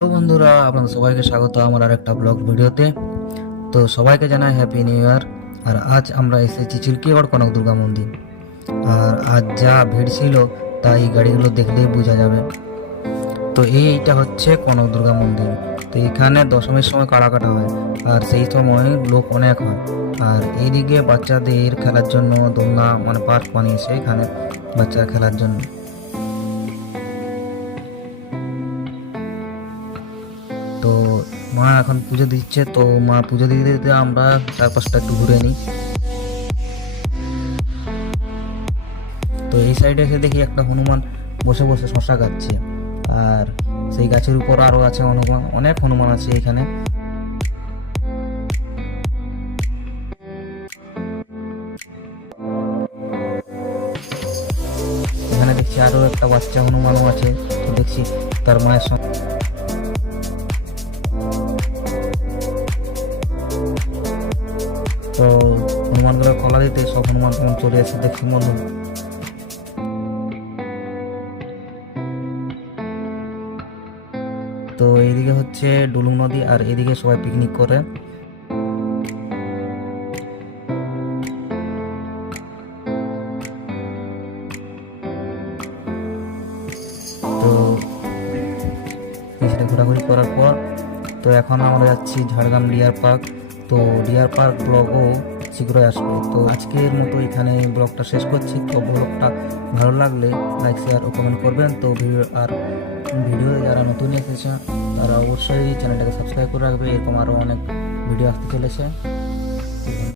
তো বন্ধুরা, আপনাদের সবাইকে স্বাগত আমার আর একটা ব্লগ ভিডিওতে। তো সবাইকে জানাই হ্যাপি নিউ ইয়ার। আর আজ আমরা এসেছি চিল্কিগড় কনক দুর্গা মন্দির। আর আজ যা ভিড় ছিল তা এই গাড়িগুলো দেখলেই বোঝা যাবে। তো এইটা হচ্ছে কনক দুর্গা মন্দির। তো এখানে দশমীর সময় কাড়া কাটা হয়, আর সেই সময় লোক অনেক হয়। আর এইদিকে বাচ্চাদের খেলার জন্য দোলনা পার্ক বানিয়েছে এখানে বাচ্চারা খেলার জন্য। তো মা এখন পুজো দিচ্ছে, তো মা পুজো দিতে দিতে আমরা চারপাশটা একটু ঘুরে নিই। তো এই সাইডে এসে দেখি একটা হনুমান বসে বসে শশা খাচ্ছে, আর সেই গাছের উপর আরো আছে হনুমান, অনেক হনুমান আছে এখানে। এখানে দেখছি আরো একটা বাচ্চা হনুমানও আছে, তো দেখছি তার মায়ের সঙ্গে। তো হনুমানগুলো কলা দিতে সব হনুমান কেমন চলে এসে দেখছি বন্ধু। তো এইদিকে হচ্ছে ডুলুং নদী, আর এদিকে সবাই পিকনিক করে। তো এখানে ঘোরাঘুরি করার পর তো এখন আমরা যাচ্ছি ঝাড়গ্রাম ডিয়ার পার্ক। তো ডিয়ার পার্ক ব্লগও শীঘ্রই আসবে। তো আজকের মতো এখানে ব্লগটা শেষ করছি। তো ব্লগটা ভালো লাগলে লাইক শেয়ার ও কমেন্ট করবেন। তো ভিডিও যারা নতুন এসেছে তারা অবশ্যই চ্যানেলটাকে সাবস্ক্রাইব করে রাখবে, এরকম আরও অনেক ভিডিও আসতে চলেছে।